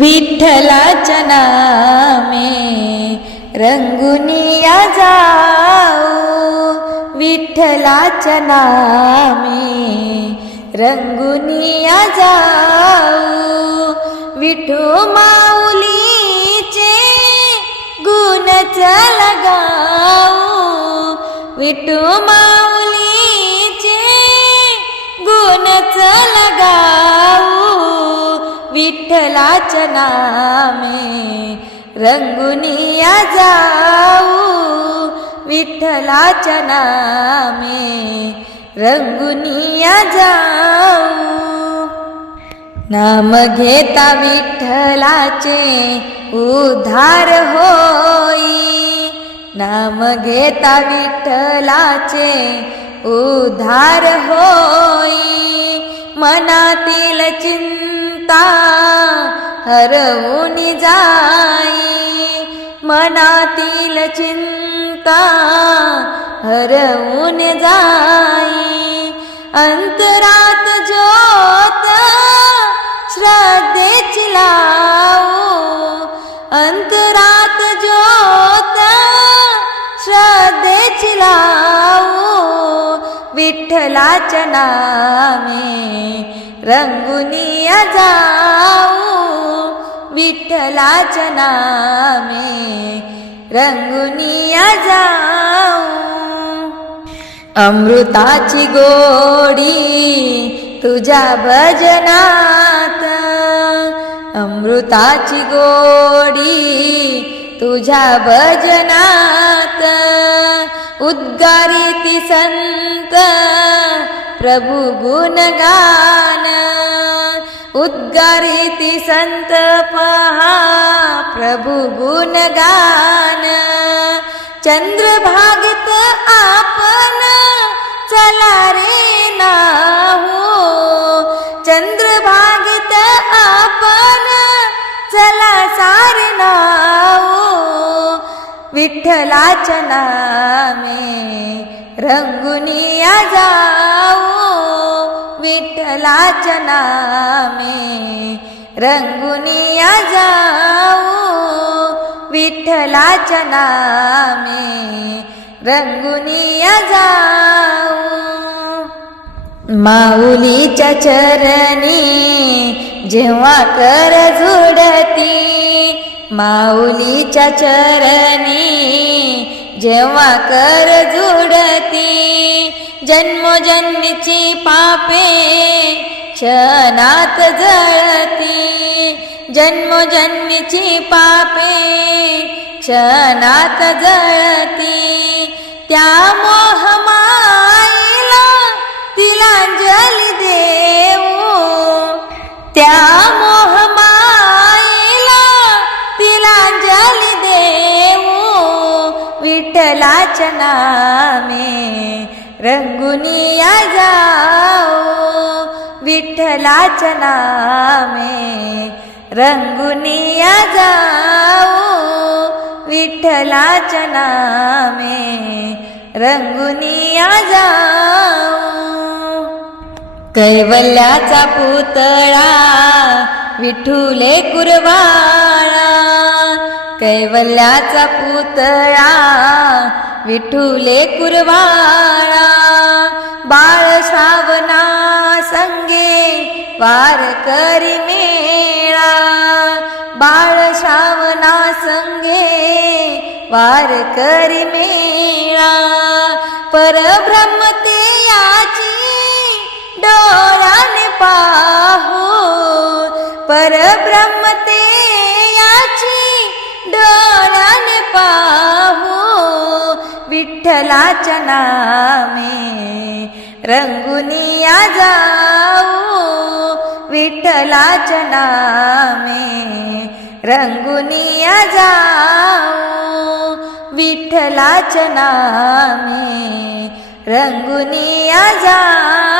विठ्ठलाच्या नामे रंगुनिया जाऊ विठ्ठलाच्या नामे रंगुनिया जाऊ विठू माऊलीचे गुण लगाऊ विठू मा विठ्ठलाच्या नामे रंगुनिया जाऊ विठ्ठलाच्या नामे रंगुनिया जाऊ नाम घेता विठ्ठलाचे उद्धार होई. नाम घेता विठ्ठलाचे उद्धार होई. मनातील चिंता हरवून जाई मनातील चिंता हरवून जाई. अंतरात ज्योत श्रद्धेची लावू. अंतरात ज्योत श्रद्धेची लावू. विठ्ठलाच्या नामे रंगुनिया जाऊ. विठ्ठलाच्या नामे रंगुनिया जाऊ. अमृताची गोडी तुझ्या भजनात. अमृताची गोडी तुझ्या भजनात. उद्गारिती संत प्रभु गुणगान. उद्गारिति संत पहा प्रभु गुणगान। चंद्रभागत आपण चला रे नाहू। चंद्रभागत आपण चला सारे नाहू। विठ्ठलाच्या नामे रंगुनिया जाऊ। विठ्ठलाच्या नामे रंगुनिया जाऊ विठ्ठलाच्या नामे रंगुनिया जाऊ. माऊलीच्या चरणी जेव्हा कर झुडती माऊलीच्या चरणी जेव्हा कर झुडती जन्मजन्मीची पापे क्षणात जळती. जन्मजन्मीची पापे क्षणात जळती. त्या मोहमाईला तिलांजली देऊ. त्या मोहमाईला तिलांजली देऊ. विठ्ठलाच्या नामे रंगुनिया जाओ विठ्ठलाच्या नामे रंगुनिया जाओ विठ्ठलाच्या नामे रंगुनिया जाओ। कैवल्याचा पुतळा विठुले कुरवाळा। कैवल्याचा पुतळा विठुले कुरवाळा बाळ श्रावणा संगे वार करी मेळा. बाळ श्रावणा संगे वार करी मेळा. परब्रह्म ते याची डोळ्याने पाहू. परब्रह्म विठ्ठलाच्या नामे रंगुनिया जाऊ विठ्ठलाच्या नामे रंगुनिया जाऊ विठ्ठलाच्या नामे रंगुनिया जाऊ